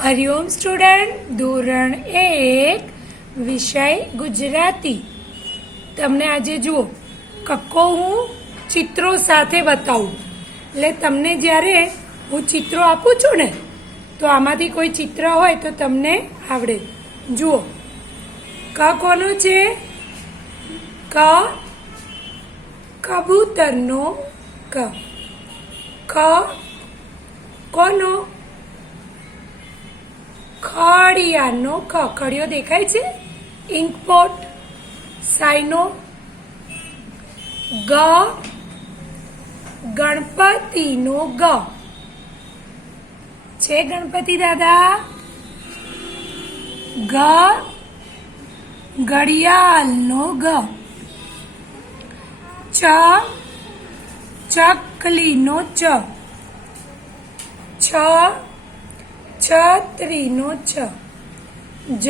Hariom student, ધોરણ 1 વિષય ગુજરાતી. તમને આજે જુઓ કક્કો હું ચિત્રો સાથે બતાવું. એટલે તમને જ્યારે હું ચિત્રો આપું છું ને તો આમાંથી કોઈ ચિત્ર હોય તો તમને આવડે. જુઓ, ક કોનું છે? ક કબૂતરનો ક. ખ કોનો? ખડિયાનો ખ. ખડિયો દેખાય છે? ઇન્કપોટ સાઈનો. ગ ગણપતિનો ગ. છે ગણપતિ દાદા? ગ ઘડિયાળનો ગ. ચ ચકલીનો ચ. છ છત્રીનો છ. જ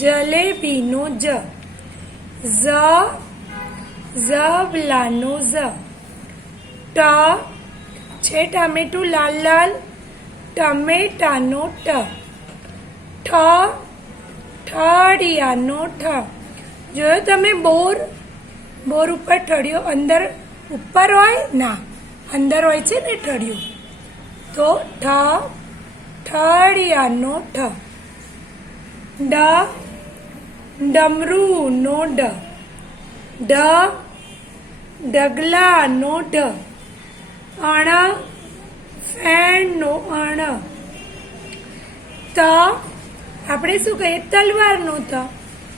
જલેબીનો જ. ઝ ઝબલાનો ઝ. ટ છે ટામેટું લાલ લાલ, ટમેટાનો ટ. ઠ ઠડિયાનો ઠ. જોયો તમે બોર? બોર ઉપર ઠળિયો અંદર ઉપર હોય? ના, અંદર હોય છે ને ઠળિયો. તો ઠ ઠડિયાનો ઠ. ડ ડમરૂનો ડ. ઢ ઢગલાનો ઢ. અણ ફેણનો અણ. ત આપણે શું કહીએ? તલવારનો ત.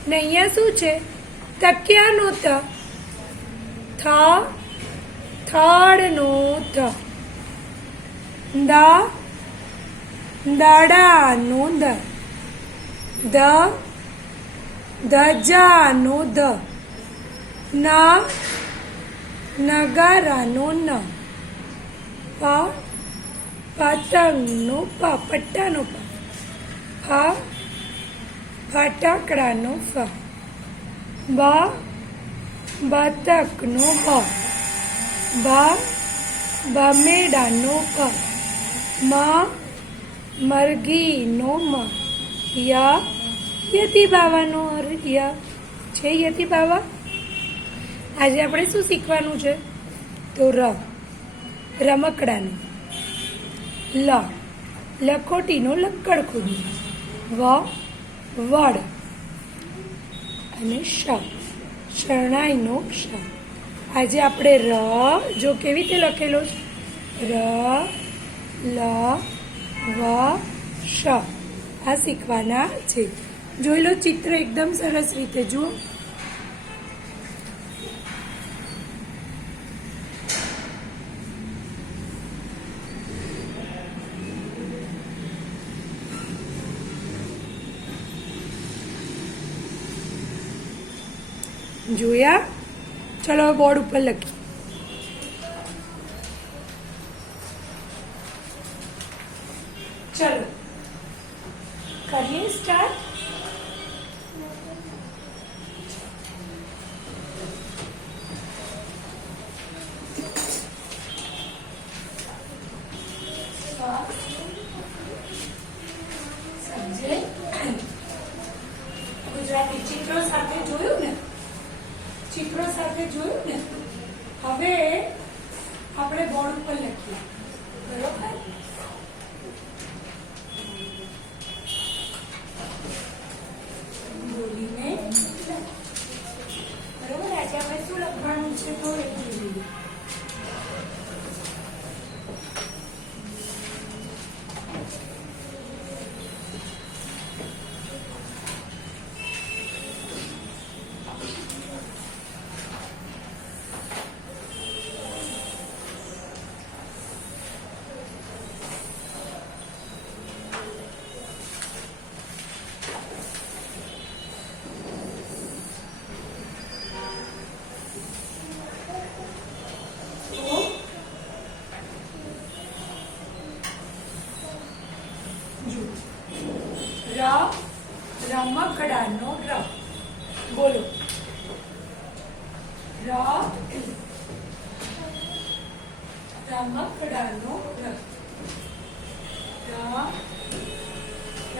ને અહીંયા શું છે? તકિયાનો ત. થ થડનો થ. દ દડાનો દ. ધ ધજાનો ધ. ન નગારાનો ન. પ પતંગનો પ. પટ્ટાનો પ. ફ ફટાકડાનો ફ. બ બતકનો બ. ભ ભમેડાનો ભ. મ મરઘીનો મ. ય યતિ બાવાનો ય છે. યતિ બાવા. આજે આપણે શું શીખવાનું છે? તો ર રમકડાનું. લ લખોટીનો લક્કડખોડું. વ વડ. અને શ શરણાઈનો ક્ષ. આજે આપણે ર જો કેવી રીતે લખેલો છે? ર લ વ શ આ શીખવાના છે. જોઈ લો ચિત્ર એકદમ સરસ રીતે. જુઓ, જોયા? ચલો બોર્ડ ઉપર લખી. ચલો કરીએ સ્ટાર્ટ. ગુજરાતી ચિત્રો સાથે જોયું ને? ચિત્રો સાથે જોયું ને? હવે આપણે બોર્ડ ઉપર લખીએ. બરોબર? બોલીને બરોબર. આજે આપણે શું લખવાનું છે તો એ જોઈએ. રમકડાનો ર. બોલો. ર રમકડાનો ર. ર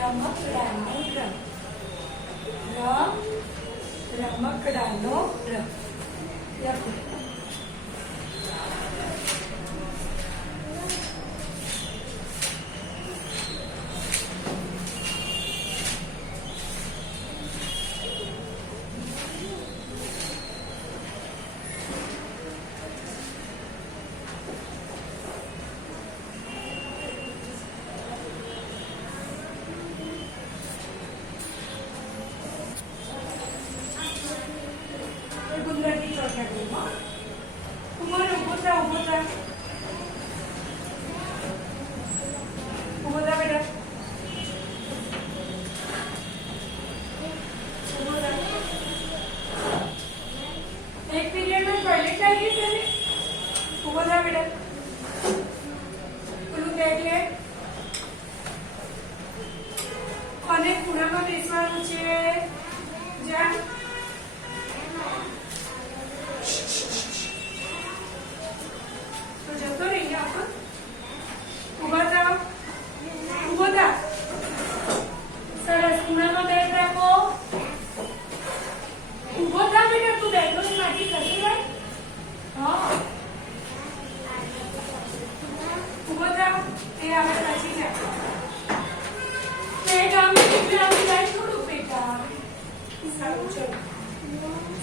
રમકડાનો ર. રમકડાનો ર. લખો. ગુજરાતી ચોટાડીમાં ઉભો થા બેટા. ઉભો થા. એક પીરિયડમાં ટોયલેટ આવી છે ને. ઉભો થા બેટા. પેલું બેગ લે. કોને ખૂણામાં બેસવાનું છે? જા. જતો રહી આપણે. ઉભા થાવ. ઉભો થા. સરસ. ખૂણામાં બેગ રાખો. ઉભો થા બેટા. તું બેગનો માટી ખસી જાય. હા. ઉભો થા. એ આપણે ખસી જાય. બેગ આમ એટલે આમ જાય થોડું બેટા. સારું ચલો.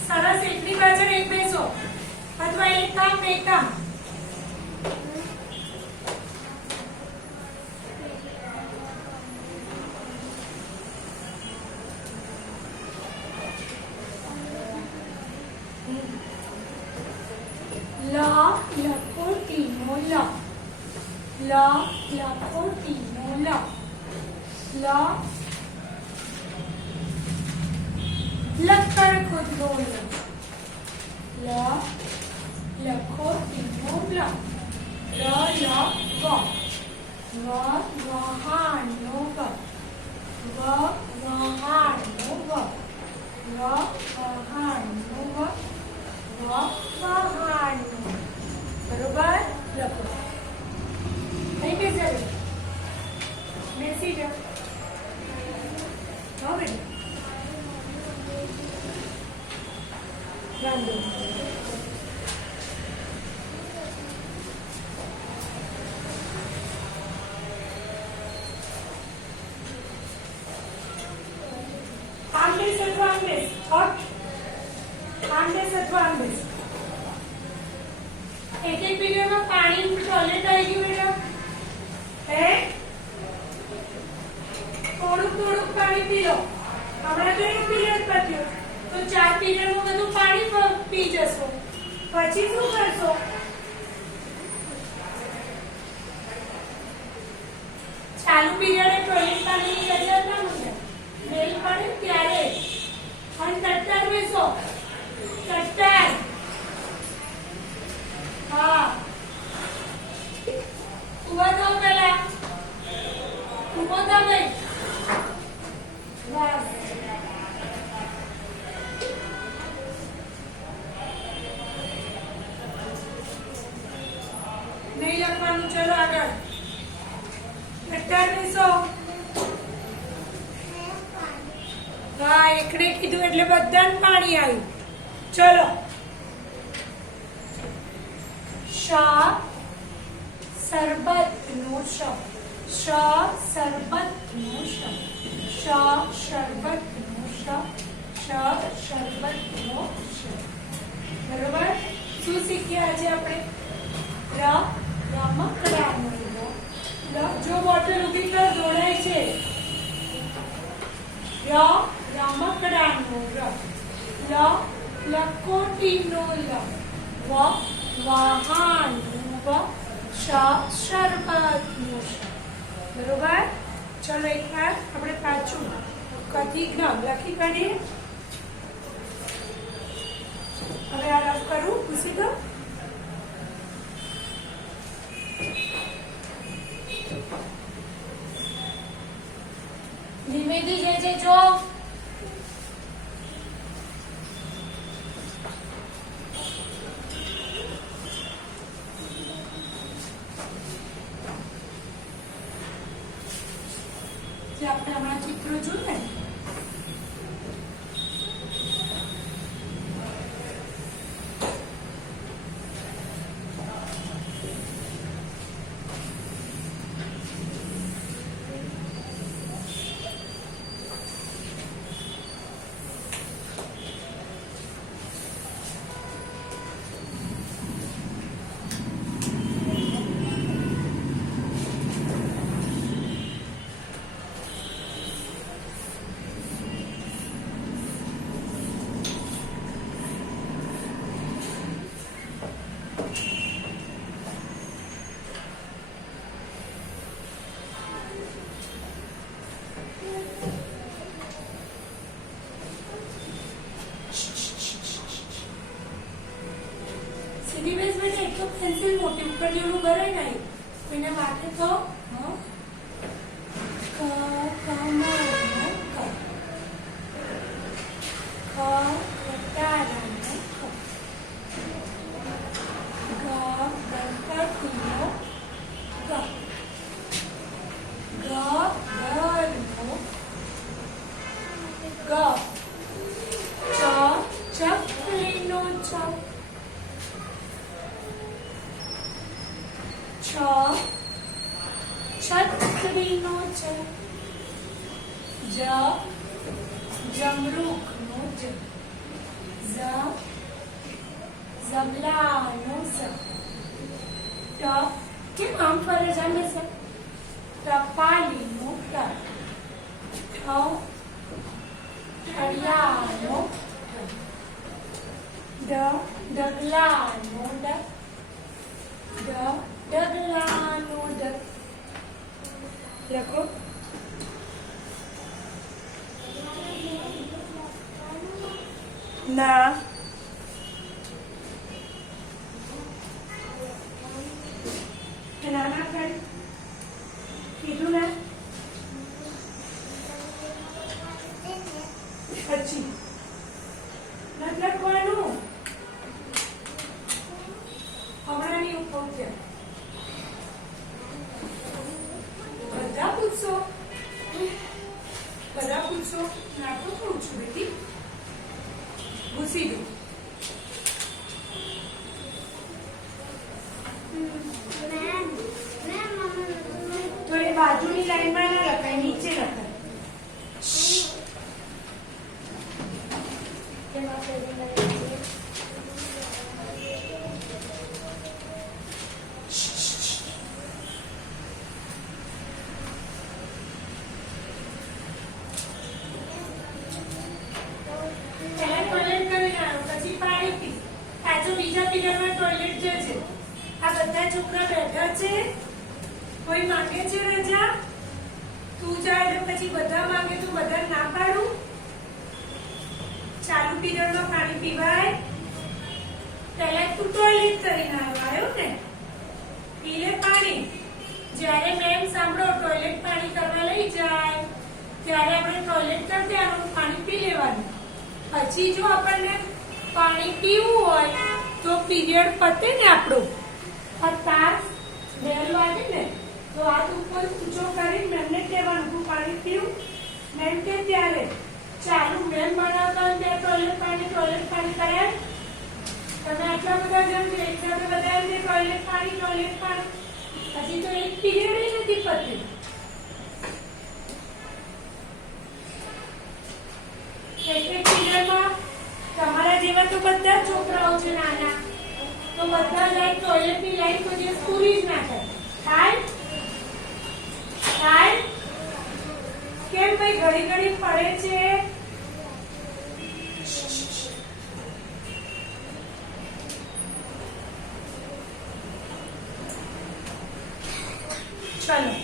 સરસ. એકની પાછળ એક બેસો અથવા એક કામ બે કામ. લખોટીનો લ. લખોટીનો લ. લક્કડ ખુદનો લ. લખોટીનો લ. વહાણનો વ. વહાણનો વ. વહાણનો વ. વહાણનો. બરોબર. લખો. નહીં બેસે. બેસી જાઓ. હા બેટા. રાંધો. આંબેસ અથવા આંબેસ. આંબેસ અથવા આંબેસ. એક પીરિયડમાં પાણી ટોયલેટ આવી ગયું બેટા. હે થોડુંક પાણી પી લો. હમણાં તો એક પીરિયડ પત્યો તો 4 પીરિયડમાં બધું પાણી પી જશો. પછી શું કરશો? ચાલુ પીરિયડે ટોયલેટ પાણીની જરૂર ના મળે. બેલ પડે ત્યારે. અને તટ્ટાર બેસો. તટ્ટાર. હા. ઉભા થાવ પેલા. ઉભો થા ભાઈ. બસ. નહીં લખવાનું. ચલો આગળ. તટ્ટાર બેસો. હા. એકને કીધું એટલે બધાને પાણી આવ્યું. ચલો. શરબતનો શ. શરબતનો શ. શરબતનો શ. શરબતનો શ. બરોબર. શું શીખ્યા આજે આપણે? રમકડાનો ર. જો બોટલ ઉભી કર દોડાય છે. રમકડાનો ર. લખોટીનો લ. વહાણનો વ. શરબતનો શ. બરોબર. ચલો એક વાર આપણે પાછું કથી જ્ઞ લખી કાઢીએ. હવે આ રફ કરું. પૂછી દો. ધીમેથી જજે જો. જે આપણે હમણાં ચિત્રો જોયું ને દિવસ બેટા એક તો પેન્સિલ મોટી ઉપર જેવું ભરાય નહીં એને માટે તો છત્રીનો છ જમરૂખનો જ ઝબલાનો ઝ કેમ આમ ફરે જામે છે ટપાલીનો ટ ઠળિયાનો ડગલાનો ડગલાનો ડ લખો ના નાના ખાલી કીધું ને પછી નથી લખવાનું હમણાંની ઉપર છે બધા પૂછશો નાખો થોડું છું બેટી ઘૂસી દો તો એ બાજુની લાઈનમાં ના લખાય નીચે લખાય બીજા પીરિયડમાં ટોયલેટ જશે આ બધા છોકરા બેઠા છે કોઈ માંગે છે રજા તું જાય પછી બધા માંગે તું બધા ના પાડું ચાલુ પીરિયડમાં પાણી પીવાય પહેલા તું ટોયલેટ કરીને આવ્યો ને પી લે પાણી જ્યારે મેમ સાંભળો ટોયલેટ પાણી કરવા લઈ જાય ત્યારે આપણે ટોયલેટ કરી દેવાનું પાણી પી લેવાનું પછી જો આપણને પાણી પીવું હોય તો પીરિયડ પતે ને આપણો તાર બેલ વાગે ને તો હાથ ઉપર ઊંચો કરી મેમને કહેવાનું તું પાણી પીવું મેમ કે ત્યારે ચાલુ મેમ બનાવતા હોય ત્યારે ટોયલેટ પાણી કરાય તમે આટલા બધા જણ છે એક સાથે બધા ટોયલેટ પાણી પછી તો એક પીરિયડ નથી પતે એક પીરિયડમાં તમારા જેવા તો બધા છોકરાઓ છે નાના તો બધા લાઈક ટોયલેટની લાઈન કોઈ દિવસ પૂરી જ ના થાય કેમ ભાઈ ઘડી ઘડી ફરે છે ચલો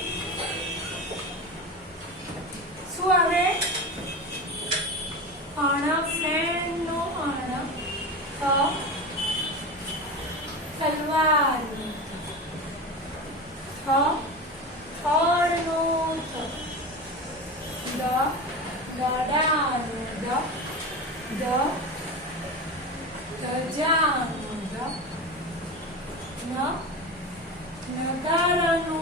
શું હવે ફ્રેન્ડનો તલવાર થડનો દડાનો ધજાનો નગારાનો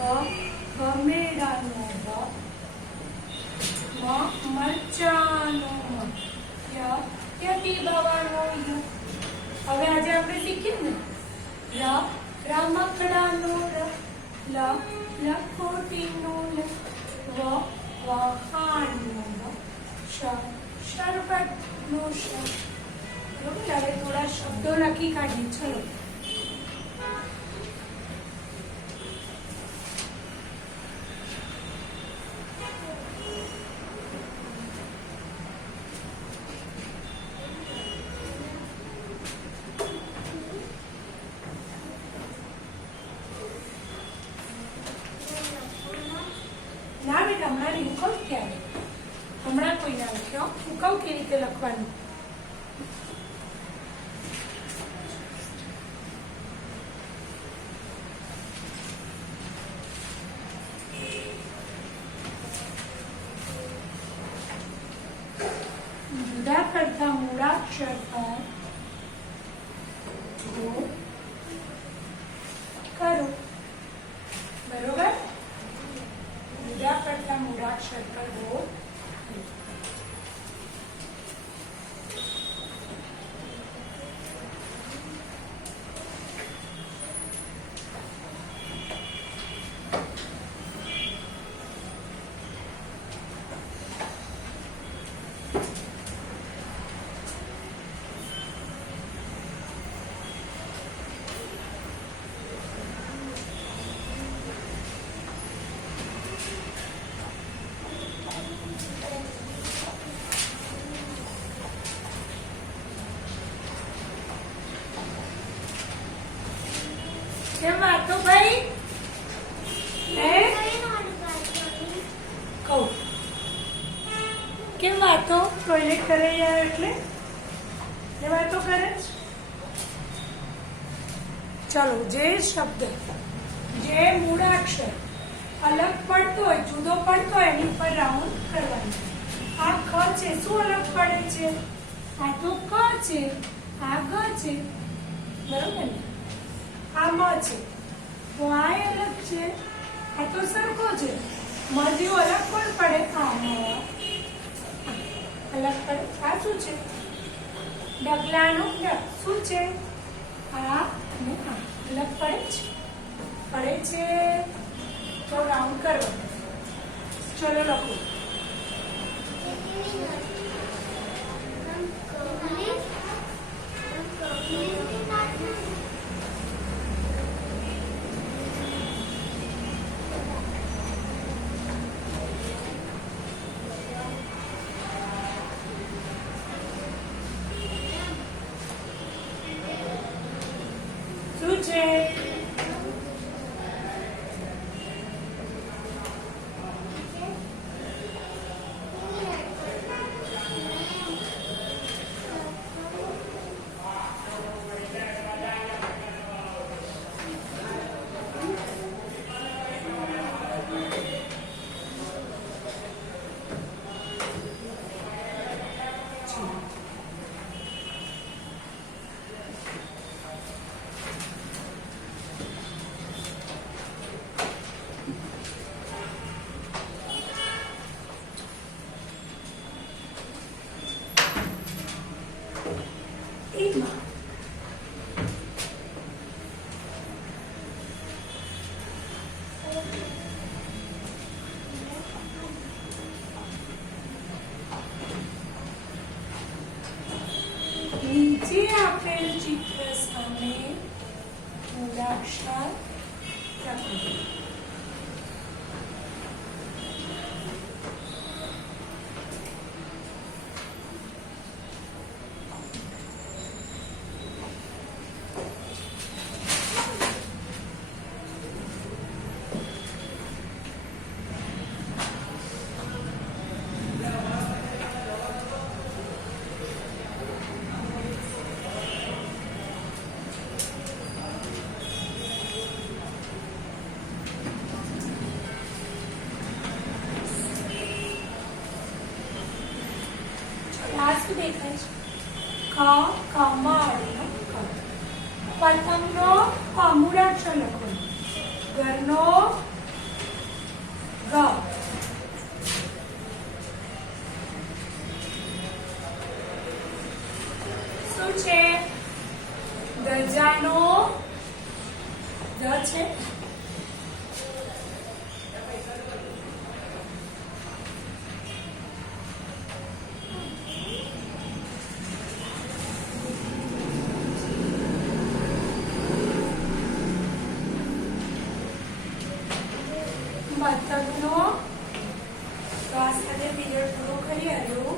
ભમેડાનો ભ, મરચાનો મ, યતિભવાનો ય. હવે આજે આપણે શીખીએ ને રમકડાનો ર, લખોટીનો લ, વહાણનો વ, શરબતનો શ. બરોબર. હવે થોડા શબ્દો લખી કાઢીએ. ચલો. ના બેટા, હમણાં નહીં. ઉકવ ક્યારે? હમણાં કોઈ ના લખ્યો. ઉકવ કેવી રીતે લખવાનું? જુદા કરતા મૂળાક્ષર પર કરો. બરોબર. જુદા કરતા મૂળાક્ષર પર ગો. કેમ વાતો ભાઈ? કહું કેમ વાતો? ટોયલેટ કરે યાર એટલે એ વાતો કરે છે. ચલો, જે શબ્દ, જે મૂળાક્ષર અલગ પડતો હોય, જુદો પડતો હોય, એની પર રાઉન્ડ કરવાનું. આ ખ છે, શું અલગ પડે છે? આ તો ક છે, આ ગ છે. બરોબર ને? આ મ છે તો આ અલગ છે, આ તો સરખો છે. મધ્યો અલગ પણ પડે. આ મ અલગ પડે. આ શું છે? ડગલાનો ડ. શું છે? આ ને આ અલગ પડે છે. પડે છે તો રાઉન્ડ કરો. ચલો લખો. શું છે? નીચે આપેલ ચિત્ર સામે મૂળાક્ષર લખો. દેખાય છે. કમળ. પતંગનો મૂળાક્ષર લખો. ઘરનો મતલબનો તો આ સાથે પીરિયડ પૂરો કરી આવ્યો.